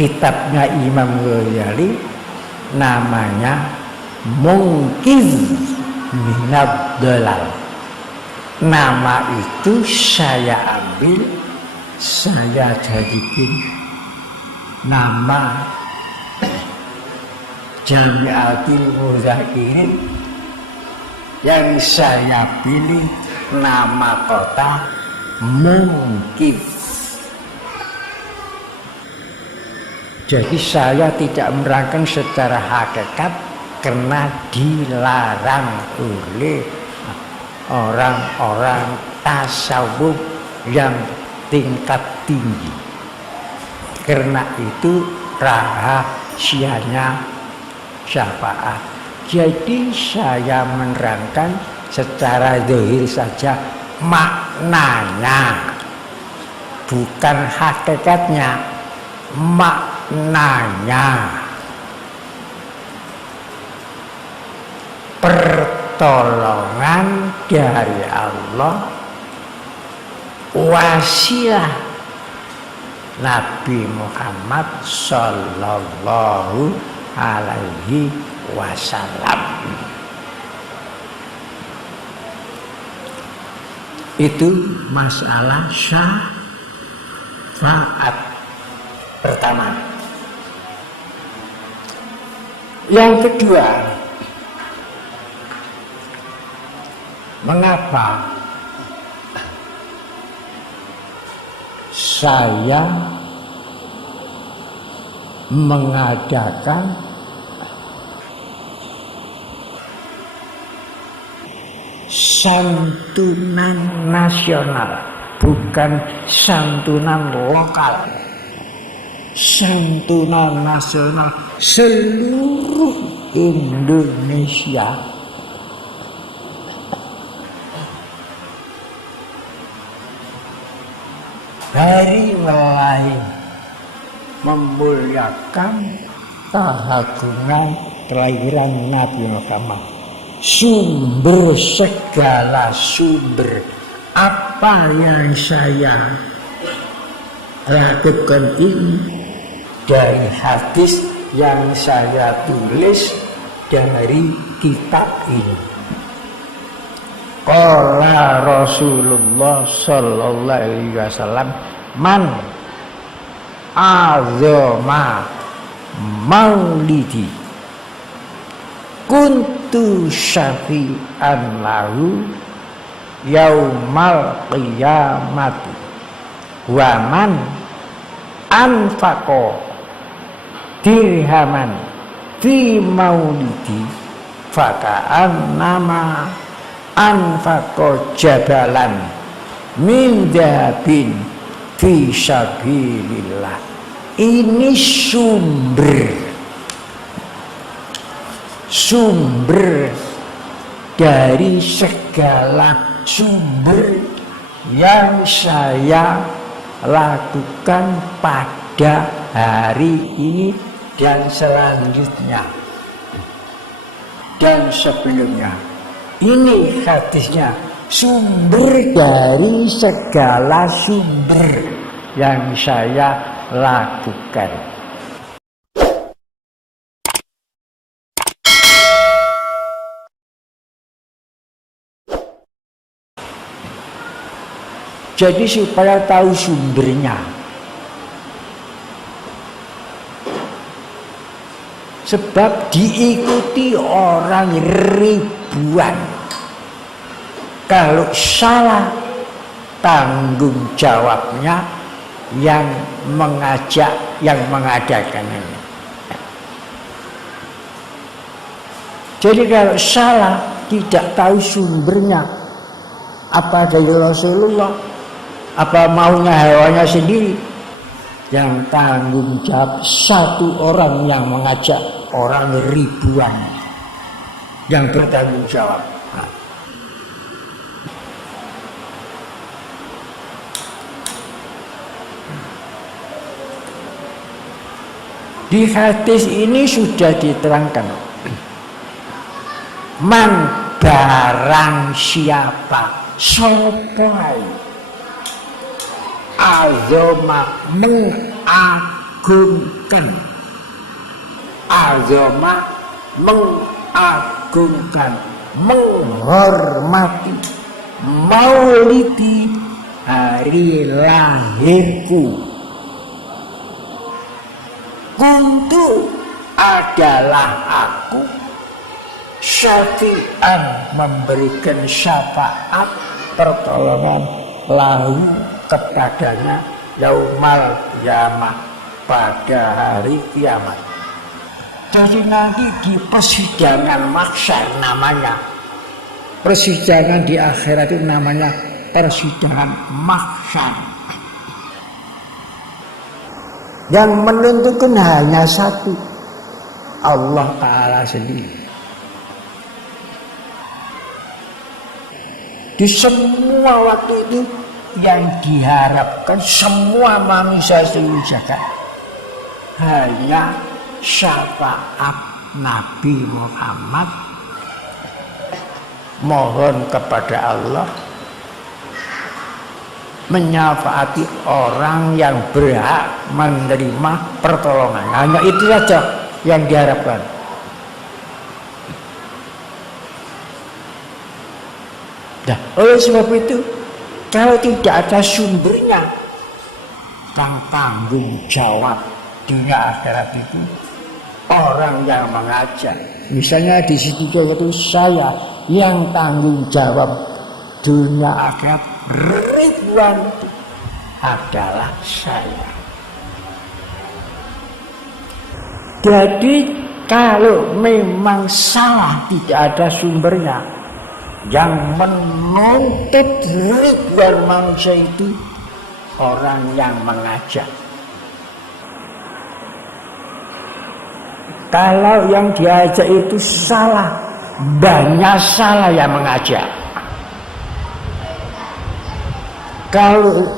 kitabnya Imam Ghazali namanya Munqiz Minad Dhalal. Nama itu saya ambil, saya jadikan nama Jami'atul Mudzakirin, yang saya pilih nama kota Munqiz. Jadi saya tidak menerangkan secara hakikat karena dilarang oleh orang-orang tasawuf yang tingkat tinggi. Karena itu rahasianya syafaat. Jadi saya menerangkan secara zahir saja maknanya, bukan hakikatnya, maknanya. Pertolongan dari Allah, wasilah Nabi Muhammad Sallallahu Alaihi Wasallam. Itu masalah syafaat pertama. Yang kedua, mengapa saya mengadakan santunan nasional, bukan santunan lokal, santunan nasional seluruh Indonesia. Dari mulai memuliakan keagungan kelahiran Nabi Muhammad, sumber segala sumber apa yang saya lakukan ini dari hadis yang saya tulis dari kitab ini. Qala Rasulullah sallallahu alaihi wasallam, man azama maulidi kuntu syafi'an lahu yaumal qiyamati wa man anfaqo dirhaman fi maulidi faka'an nama anfaqo jabalan min dahabin fi sabilillah. Ini sumber dari segala sumber yang saya lakukan pada hari ini dan selanjutnya dan sebelumnya. Ini hadisnya, sumber dari segala sumber yang saya lakukan. Jadi supaya tahu sumbernya, sebab diikuti orang ribuan. Kalau salah, tanggung jawabnya yang mengajak, yang mengadakan ini. Jadi kalau salah, tidak tahu sumbernya, apa dari Rasulullah, apa maunya hawanya sendiri, yang tanggung jawab satu orang yang mengajak orang ribuan yang bertanggung jawab. Di hadis ini sudah diterangkan, man barang siapa sopai azoma mengagungkan mengagungkan, azama mengagungkan, menghormati maulidi hari lahirku. Kuntu adalah aku syafi'an memberikan syafaat pertolongan lahu kepadanya yaumal qiyamah pada hari kiamat. Jadi nanti di persidangan mahsyar namanya, persidangan di akhirat itu namanya persidangan mahsyar. Yang menentukan hanya satu, Allah Ta'ala sendiri. Di semua waktu itu yang diharapkan semua manusia seluruh jagat hanya syafaat Nabi Muhammad. Mohon kepada Allah menyafaati orang yang berhak menerima pertolongan. Hanya itu saja yang diharapkan. Nah, oleh sebab itu, kalau tidak ada sumbernya, tanggung jawab dunia akhirat itu orang yang mengajar. Misalnya di situ itu saya yang tanggung jawab dunia akhirat, Ridwan adalah saya. Jadi kalau memang salah tidak ada sumbernya, yang menuntut Ridwan manusia itu orang yang mengajak. Kalau yang diajak itu salah, banyak salah yang mengajak. Kalau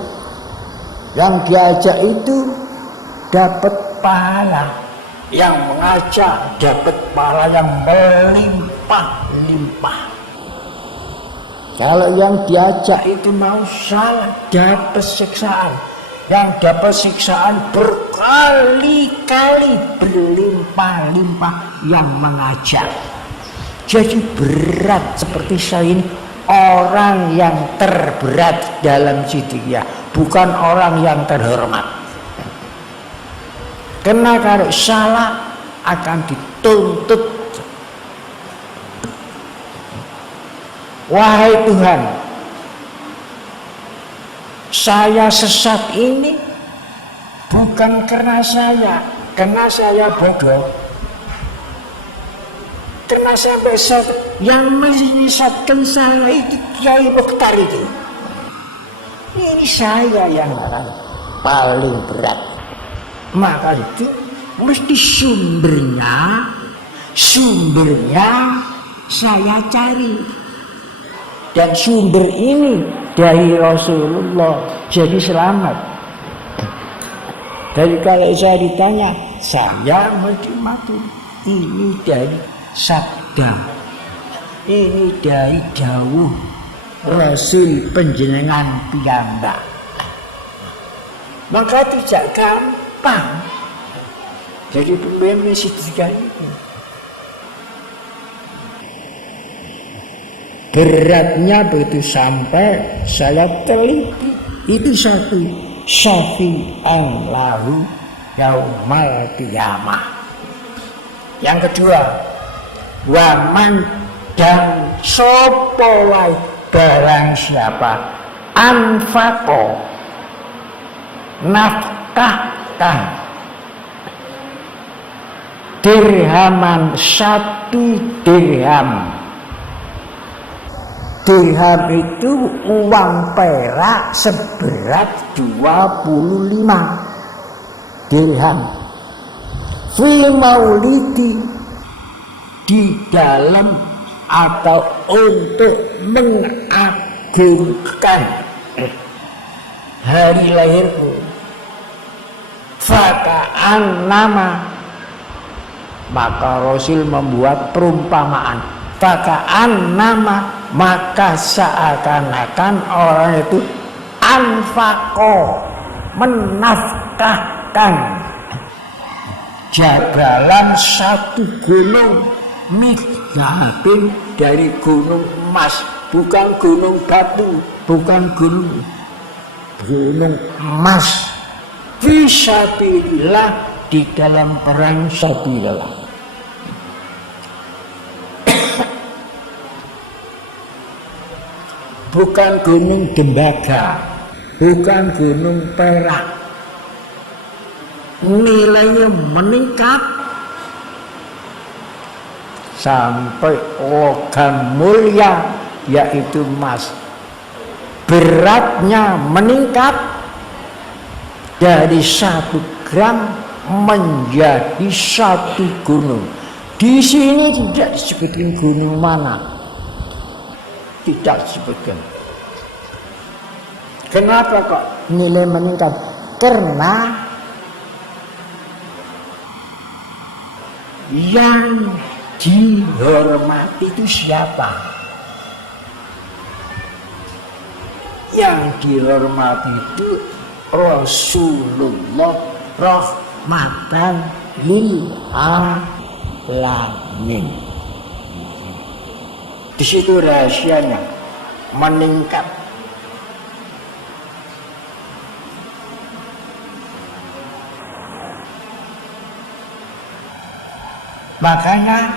yang diajak itu dapat pahala, yang mengajak dapat pahala yang melimpah-limpah. Kalau yang diajak itu mau salah, dapat siksaan. Yang dapat siksaan berkali-kali berlimpah-limpah yang mengajak. Jadi berat seperti saya ini, orang yang terberat dalam sidiknya, bukan orang yang terhormat. Karena kalau salah akan dituntut. Wahai Tuhan, saya sesat ini bukan karena saya bodoh. Karena sampai saat yang menyesatkan saya itu Kiai Mukhtar itu. Ini saya yang paling berat. Maka itu mesti sumbernya saya cari. Dan sumber ini dari Rasulullah, jadi selamat. Dari kalau saya ditanya, saya mesti matur. Ini dari sabda, ini dari dawuh Rasul panjenengan piyambak. Maka tidak gampang jadi pemimpin sidika itu. Beratnya begitu sampai saya teliti. Itu satu, syafi'an lahu yaumal qiyamah. Yang kedua, waman dan sopo wae barang siapa anfaqo nafkahkan dirhaman 1 dirham. Dirham itu uang perak seberat 25 dirham. Fi maulidi, di dalam atau untuk mengagungkan hari lahirku. Faka'an nama, maka Rasul membuat perumpamaan. Faka'an nama, maka seakan-akan orang itu anfaqo, menafkahkan jabalan satu gunung midhabin dari gunung emas, bukan gunung batu, bukan gunung emas. Fisabilillah, di dalam perang sabilillah. Bukan gunung Dembaga, bukan gunung Perak. Nilainya meningkat sampai logam mulia, yaitu emas. Beratnya meningkat dari 1 gram menjadi 1 gunung. Di sini tidak disebutkan gunung mana. Tidak disebutkan. Kenapa kok nilai meningkat? Karena yang dihormati itu siapa? Yang dihormati itu Rasulullah rahmatan lil alamin. Di situ rahasianya meningkat. Makanya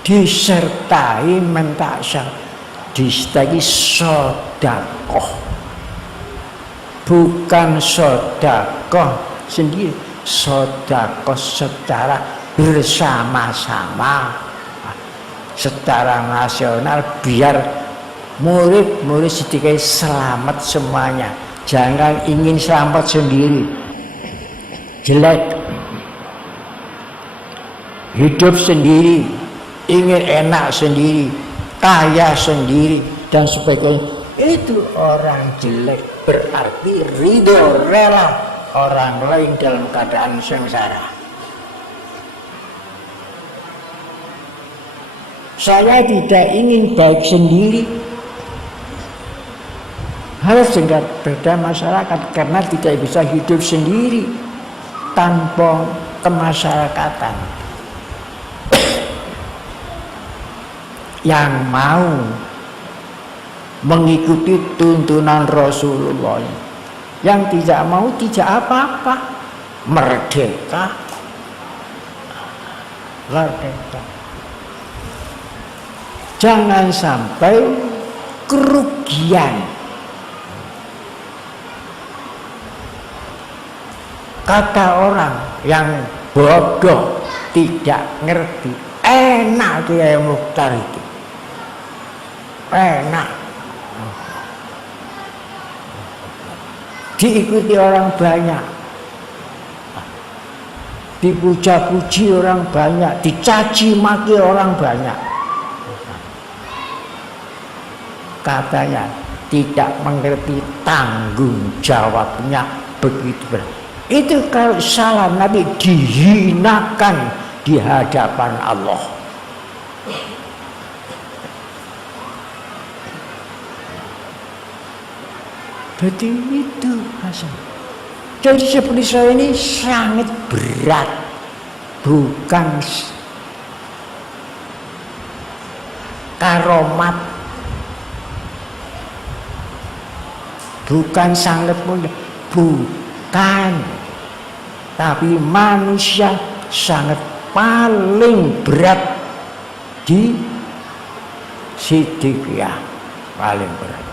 disertai mentaksa, disertai sodakoh, bukan sodakoh sendiri, sodakoh secara bersama-sama, secara nasional, biar murid-murid sedikit selamat semuanya. Jangan ingin selamat sendiri, jelek, hidup sendiri, ingin enak sendiri, kaya sendiri, dan sebagainya. Itu orang jelek, berarti ridho rela orang lain dalam keadaan sengsara. Saya tidak ingin baik sendiri, harus dengan beda masyarakat, karena tidak bisa hidup sendiri tanpa kemasyarakatan. Yang mau mengikuti tuntunan Rasulullah, yang tidak mau tidak apa-apa, merdeka. Jangan sampai kerugian. Kata orang yang bodoh, tidak ngerti, enak Kiai Mukhtar itu, enak, diikuti orang banyak, dipuja-puji orang banyak, dicaci maki orang banyak. Katanya tidak mengerti tanggung jawabnya begitu berat. Itu kalau salah Nabi dihinakan di hadapan Allah. Berarti itu Hasan. Jadi seperti saya ini sangat berat, bukan karomat, bukan sangat mulia, bukan, tapi manusia sangat paling berat di Siddiqiyah, paling berat.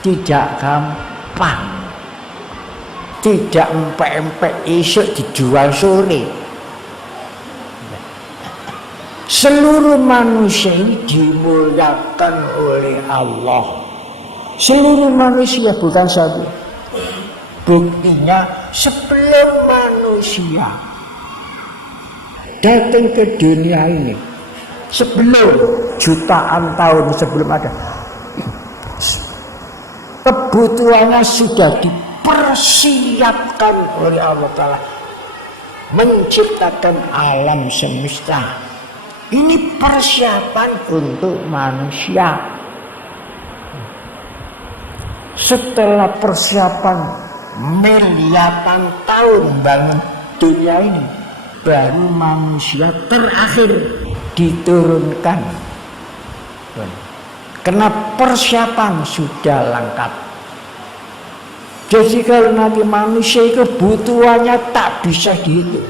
Tidak gampang, tidak empek-empek isuk dijual sore. Seluruh manusia ini dimuliakan oleh Allah. Seluruh manusia, bukan satu. Buktinya sebelum manusia datang ke dunia ini, sebelum jutaan tahun sebelum ada, kebutuhannya sudah dipersiapkan oleh Allah Ta'ala, menciptakan alam semesta. Ini persiapan untuk manusia. Setelah persiapan miliaran tahun bangun dunia ini, baru manusia terakhir diturunkan. Karena persiapan sudah lengkap. Jadi kalau nanti manusia itu kebutuhannya tak bisa dihitung.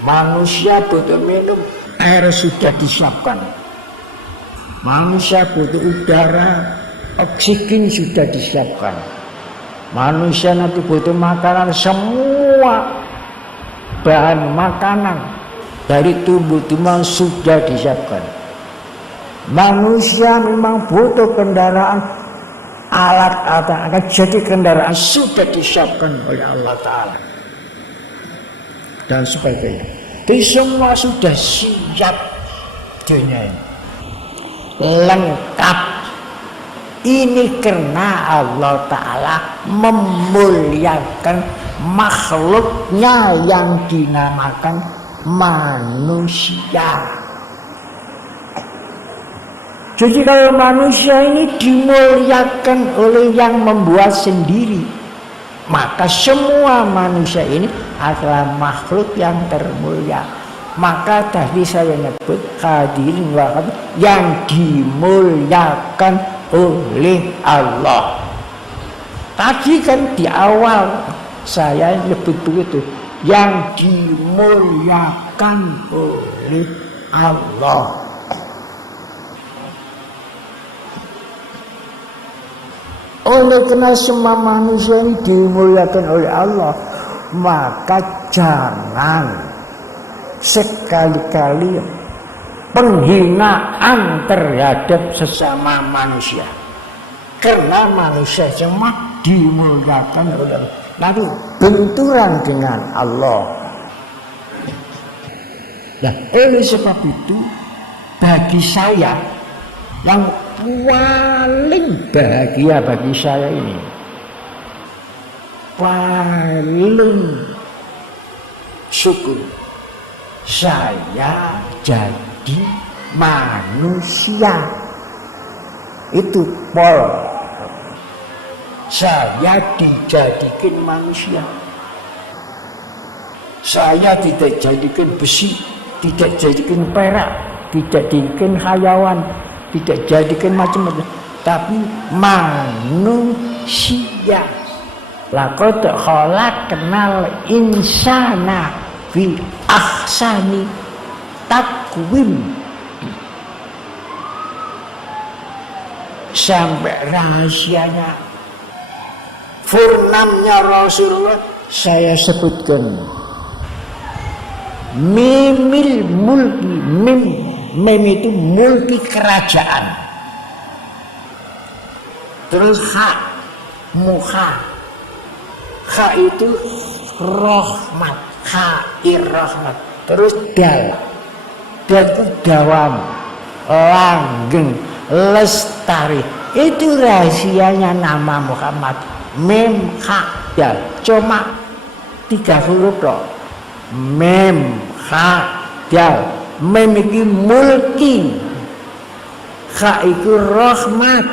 Manusia butuh minum, air sudah disiapkan. Manusia butuh udara, oksigen sudah disiapkan. Manusia nanti butuh makanan, semua bahan makanan dari tumbuh-tumbuhan sudah disiapkan. Manusia memang butuh kendaraan, alat-alat akan jadi kendaraan sudah disiapkan oleh Allah Ta'ala dan sebagainya. Jadi semua sudah siap dunia ini, lengkap. Ini karena Allah Ta'ala memuliakan makhluknya yang dinamakan manusia. Jadi kalau manusia ini dimuliakan oleh yang membuat sendiri, maka semua manusia ini adalah makhluk yang termulia. Maka tadi saya nyebut hadirin wa yang dimuliakan oleh Allah. Tadi kan di awal saya nyebut begitu, yang dimuliakan oleh Allah. Oleh karena semua manusia ini dimuliakan oleh Allah, maka jangan sekali-kali penghinaan terhadap sesama manusia. Karena manusia semua dimuliakan oleh Allah, lalu benturan dengan Allah. Nah, oleh sebab itu bagi saya yang paling bahagia bagi saya ini, paling syukur saya jadi manusia. Itu Paul, saya dijadikan manusia. Saya tidak jadikan besi, tidak jadikan perak, tidak jadikan hayawan, tidak jadikan macam-macam, tapi manusia. Laqad khalaqnal insana fi ahsani taqwim. Sampai rahasianya, furnamnya Rasulullah saya sebutkan. Mimil mulki, mim itu mulki kerajaan. Terus hak, muha, hak itu rahmat, khair rahmat. Terus dal itu dawam, langgeng, lestari. Itu rahasianya nama Muhammad. Mim, hak, dal, cuma 3 huruf loh. Mim, hak, dal. Mim itu mulki, hak itu rahmat,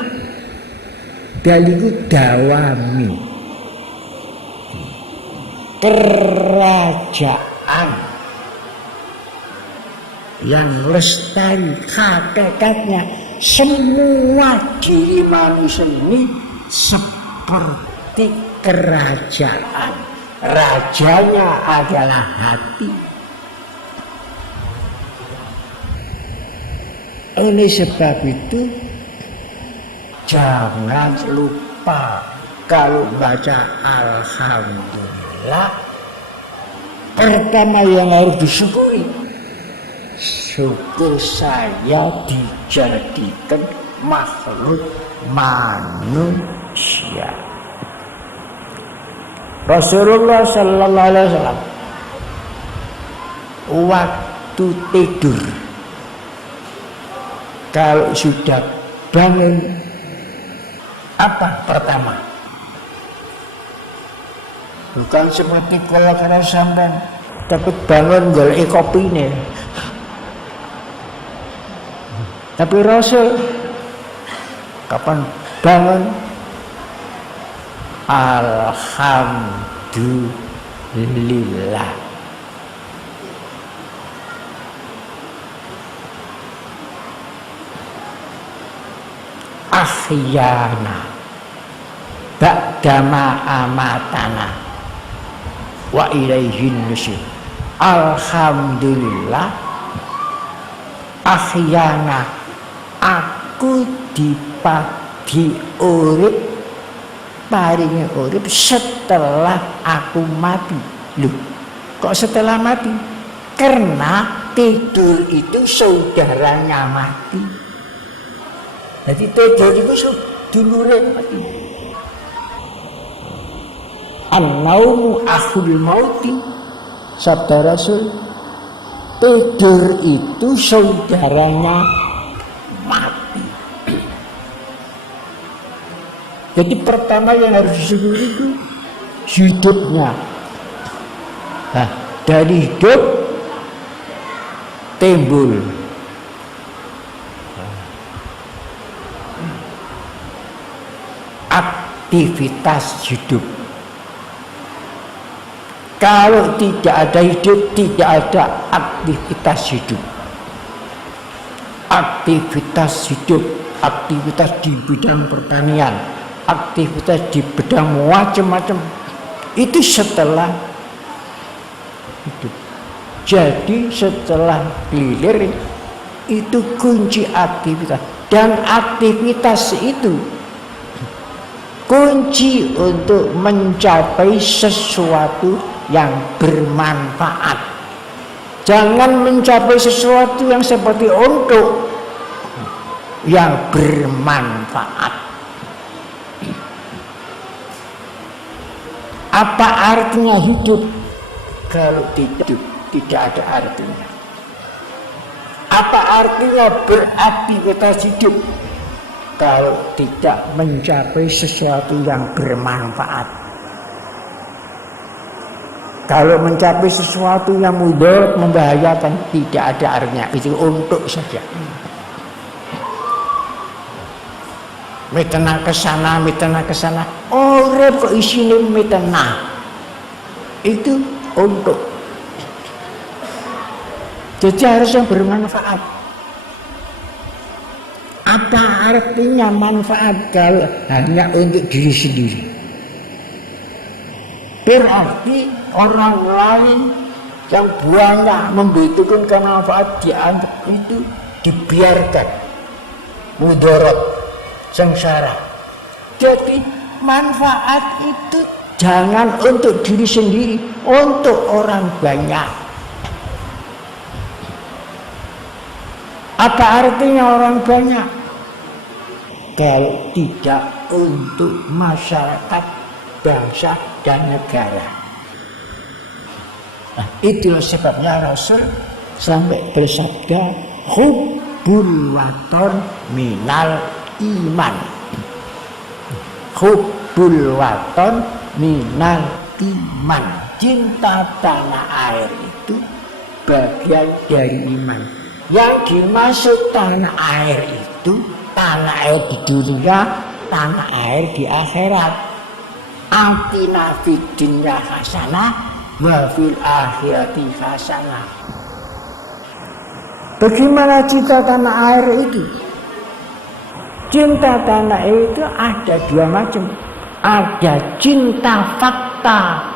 dal itu dawami, kerajaan yang lestari. Hakikatnya semua diri manusia ini seperti kerajaan. Rajanya adalah hati. Oleh sebab itu jangan lupa kalau baca alhamdulillah, pertama yang harus disyukuri, syukur saya dijadikan makhluk manusia. Rasulullah sallallahu alaihi wasallam waktu tidur, kalau sudah bangun, apa pertama? Bukan seperti kalau sampai dapat bangun golek kopine. Tapi Rasul kapan bangun? Alhamdulillah. Ahyana ba'dama amatana wa ilaihin nusyur. Alhamdulillah, ahyana, aku dipadi urip, paringi urip setelah aku mati. Loh, kok setelah mati? Karena tidur itu saudaranya mati. Jadi tidur itu dulure mati. An-naumu akhul mauti, sabda Rasul, tidur itu saudaranya mati. Jadi pertama yang harus disyukuri itu hidupnya. Nah, dari hidup timbul aktivitas hidup. Kalau tidak ada hidup, tidak ada aktivitas hidup. Aktivitas hidup, aktivitas di bidang pertanian, aktivitas di bidang macam-macam, itu setelah hidup. Jadi setelah hilir itu kunci aktivitas, dan aktivitas itu kunci untuk mencapai sesuatu yang bermanfaat. Jangan mencapai sesuatu yang seperti untuk yang bermanfaat. Apa artinya hidup kalau tidak ada artinya? Apa artinya beraktivitas hidup kalau tidak mencapai sesuatu yang bermanfaat? Kalau mencapai sesuatu yang mudarat, membahayakan, tidak ada artinya, itu untuk saja. Mitena kesana, orang kok isinya mitena, itu untuk. Jadi harus yang bermanfaat. Apa artinya manfaat kalau hanya untuk diri sendiri? Berarti orang lain yang banyak membutuhkan manfaat dianggap itu dibiarkan, mudarat, sengsara. Jadi manfaat itu jangan untuk diri sendiri, untuk orang banyak. Apa artinya orang banyak? Kalau tidak untuk masyarakat, bangsa dan negara. Nah, itulah sebabnya Rasul sampai bersabda, hubbul waton minal iman. Hubbul waton minal iman. Cinta tanah air itu bagian dari iman. Yang dimaksud tanah air itu tanah air di dunia, tanah air di akhirat. Atina fid dunya hasanah wa fil akhirati hasanah. Bagaimana cinta tanah air itu? Cinta tanah air itu ada dua macam. Ada cinta fakta,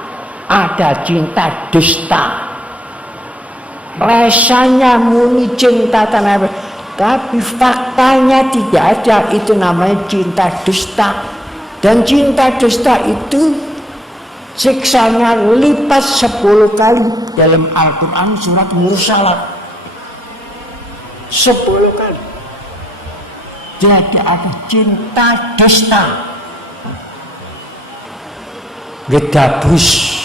ada cinta dusta. Rasanya murni cinta tanah air, tapi faktanya tidak ada, itu namanya cinta dusta. Dan cinta dusta itu siksanya lipat 10 kali dalam Al-Quran surat Mursalat. 10 kali. Jadi ada cinta dusta, gedabus.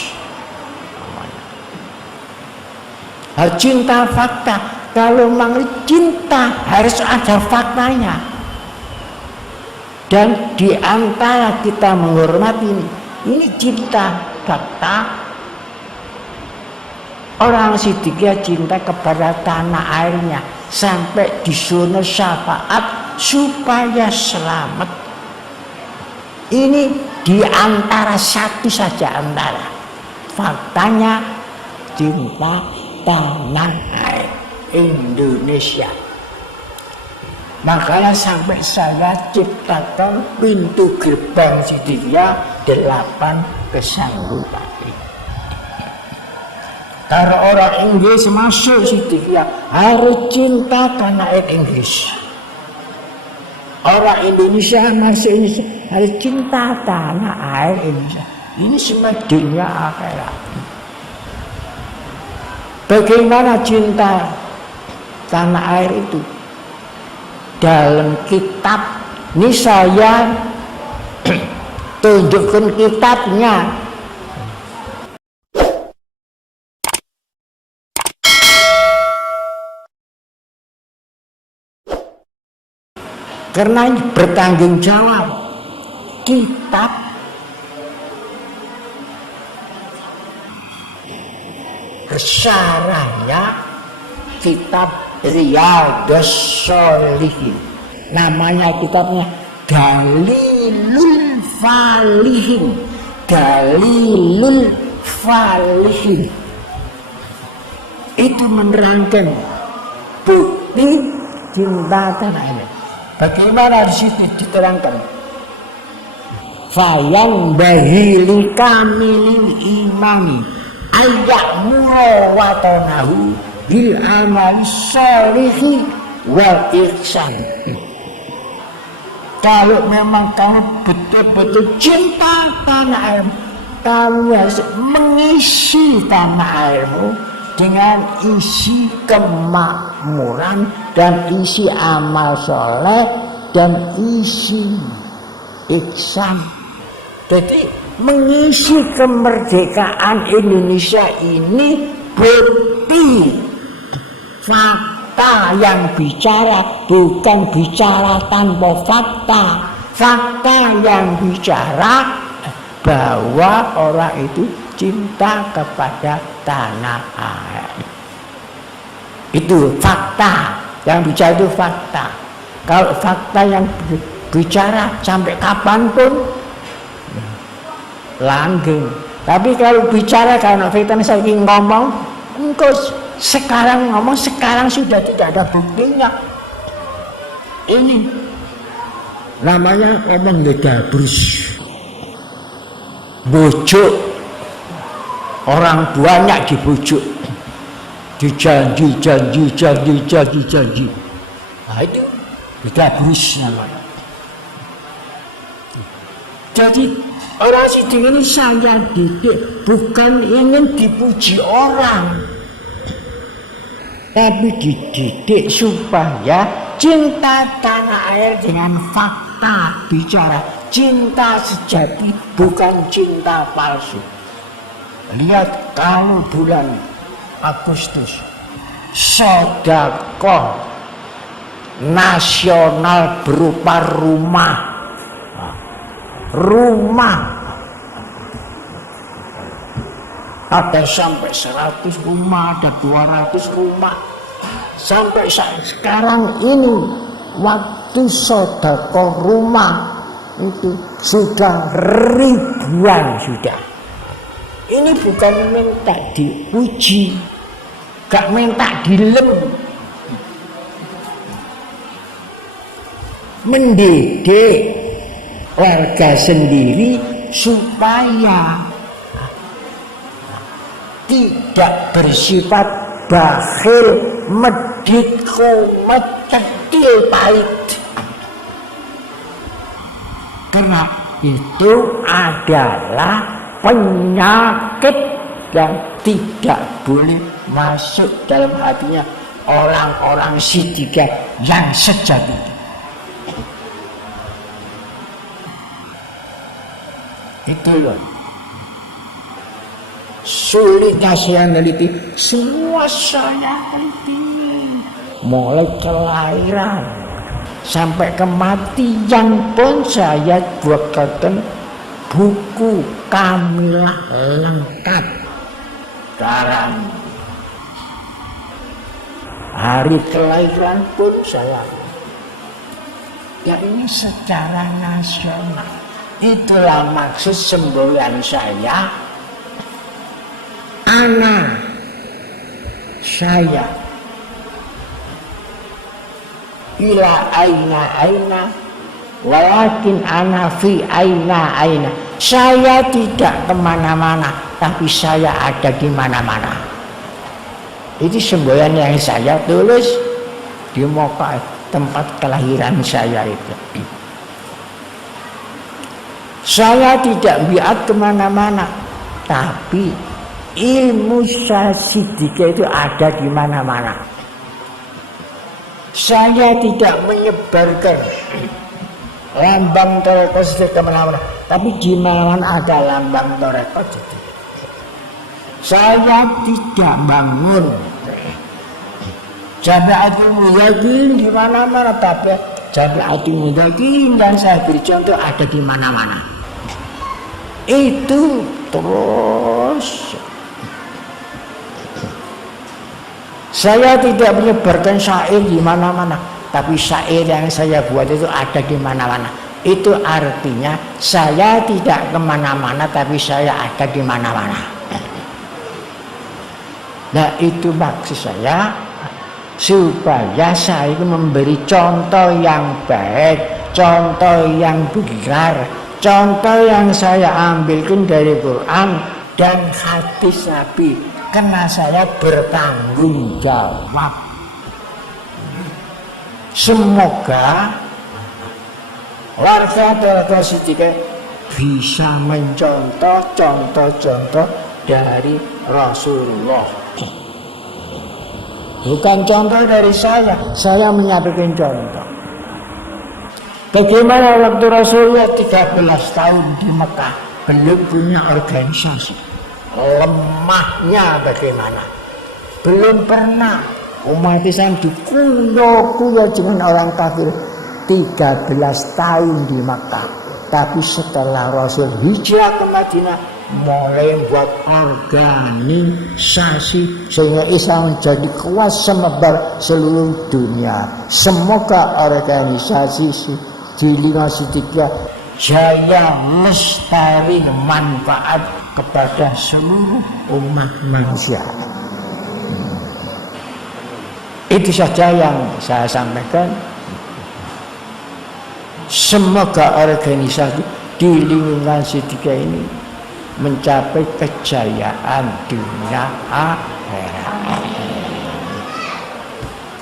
Cinta fakta, kalau memang cinta harus ada faktanya. Dan di antara kita menghormati ini cinta fakta orang Siddiqiyah cinta kepada tanah airnya sampai disuruh syafaat supaya selamat. Ini di antara satu saja antara faktanya cinta tanah air Indonesia. Makanya sampai saya ciptakan pintu gerbang Siddiqiyah 8 kesanggupan. Kalau orang Inggris masuk Siddiqiyah harus cinta tanah air Inggris. Orang Indonesia masuk Indonesia harus cinta tanah air Indonesia. Ini semua dunia akhirat. Bagaimana cinta tanah air itu? Dalam kitab ini saya tunjukkan kitabnya. Karena bertanggung jawab. Kitab syarahnya kitab Riyadhus Shalihin. Namanya kitabnya Dalilul Falihin. Dalilul Falihin. Itu menerangkan bukti cinta tanah air. Bagaimana di situ diterangkan? Fayan bahili kamilil imani ayak murawatonahu bil amali sholihi wal ihsan. Kalau memang kamu betul-betul cinta tanah air, kamu harus mengisi tanah airmu dengan isi kemakmuran dan isi amal soleh dan isi ihsan. Jadi mengisi kemerdekaan Indonesia ini bukti fakta yang bicara, bukan bicara tanpa fakta. Fakta yang bicara bahwa orang itu cinta kepada tanah air. Itu fakta yang bicara, itu fakta. Kalau fakta yang bicara sampai kapanpun langgeng. Tapi kalau bicara karena fitan saya ingin ngomong, engkau sekarang ngomong, sekarang sudah tidak ada buktinya. Ini namanya ngomong ledabrus. Bujuk orang banyak dibujuk, dijanji. Nah itu ledabrus namanya. Jadi orang Siddiq ini saya didik bukan ingin dipuji orang, tapi dididik supaya cinta tanah air dengan fakta bicara, cinta sejati bukan cinta palsu. Lihat kalau bulan Agustus sedekah nasional berupa rumah ada sampai 100 rumah, ada 200 rumah. Sampai sekarang ini waktu sedekah rumah itu sudah ribuan sudah. Ini bukan minta dipuji, gak minta dilem, mendidik warga sendiri supaya tidak bersifat bakhil, medit, kumet, cekil, pahit. Karena itu adalah penyakit yang tidak boleh masuk dalam hatinya orang-orang Siddiqiyah yang sejati. Itu loh. Sulitnya saya meneliti, semua saya teliti. Mulai kelahiran sampai kematian pun saya buatkan buku Kamilah lengkap. Sekarang hari kelahiran pun saya. Ya ini secara nasional. Itulah maksud semboyan saya. Saya ila aina walakin ana fi aina. Saya tidak kemana-mana, tapi saya ada di mana-mana. Itu semboyan yang saya tulis di Moka, tempat kelahiran saya itu. Saya tidak biat kemana-mana, tapi ilmu Sasidika itu ada di mana-mana. Saya tidak menyebarkan lambang Thoreko kemana-mana, tapi di mana-mana ada lambang Thoreko. Saya tidak bangun Jamiatul Mudzakirin di mana-mana, tapi Jamiatul Mudzakirin dan saya beri contoh ada di mana-mana. Itu terus. Saya tidak menyebarkan syair di mana-mana, tapi syair yang saya buat itu ada di mana-mana. Itu artinya saya tidak kemana-mana, tapi saya ada di mana-mana. Nah itu maksud saya, supaya saya itu memberi contoh yang baik, contoh yang benar, contoh yang saya ambilkan dari Quran dan hadis Nabi. Karena saya bertanggung jawab. Semoga warga Thoreko Sidika bisa mencontoh contoh-contoh dari Rasulullah. Bukan contoh dari saya menyampaikan contoh. Bagaimana waktu Rasulullah 13 tahun di Mekah belum punya organisasi. Lemahnya bagaimana? Belum pernah umat Islam dikuyo-kuyo dengan orang kafir 13 tahun di Makkah. Tapi setelah Rasul hijrah ke Madinah, mulai membuat organisasi sehingga Islam menjadi kuat semebar seluruh dunia. Semoga organisasi di Lima Sidika jaya lestari manfaat kepada seluruh umat manusia. Itu saja yang saya sampaikan. Semoga organisasi di lingkungan Sidika ini mencapai kejayaan dunia akhirat.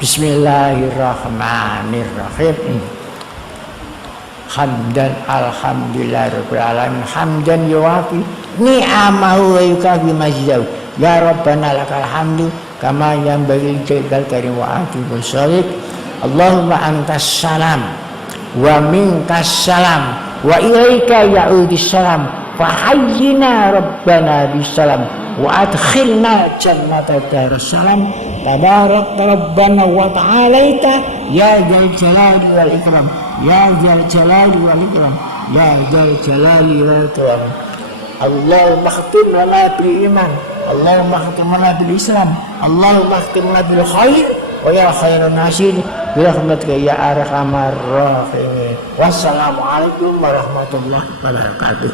Bismillahirrahmanirrahim. Hamdan alhamdulillah rabbil alamin hamdan yuwafi ni'amahu wa yukafi majidahu ya rabbana lakal hamdu kama yanbaghi lijalal karim wa atibul shalik. Allahumma antas salam wa minkas salam wa ilaika ya'udis salam fa hayyina rabbana bisalam wa adkhilna jannata darussalam tabarak rabbana wa ta'alaita ya dzal jalali wal ikram ya dzal jalali wal ikram ya dzal jalali wal ikram. Allahumma khtim lana bil iman, Allahumma khtim lana bil islam, Allahumma khtim lana bil khair wa ya khairan nasirin bi rahmatika ya arhamar rahimin. Wassalamualaikum warahmatullahi wabarakatuh.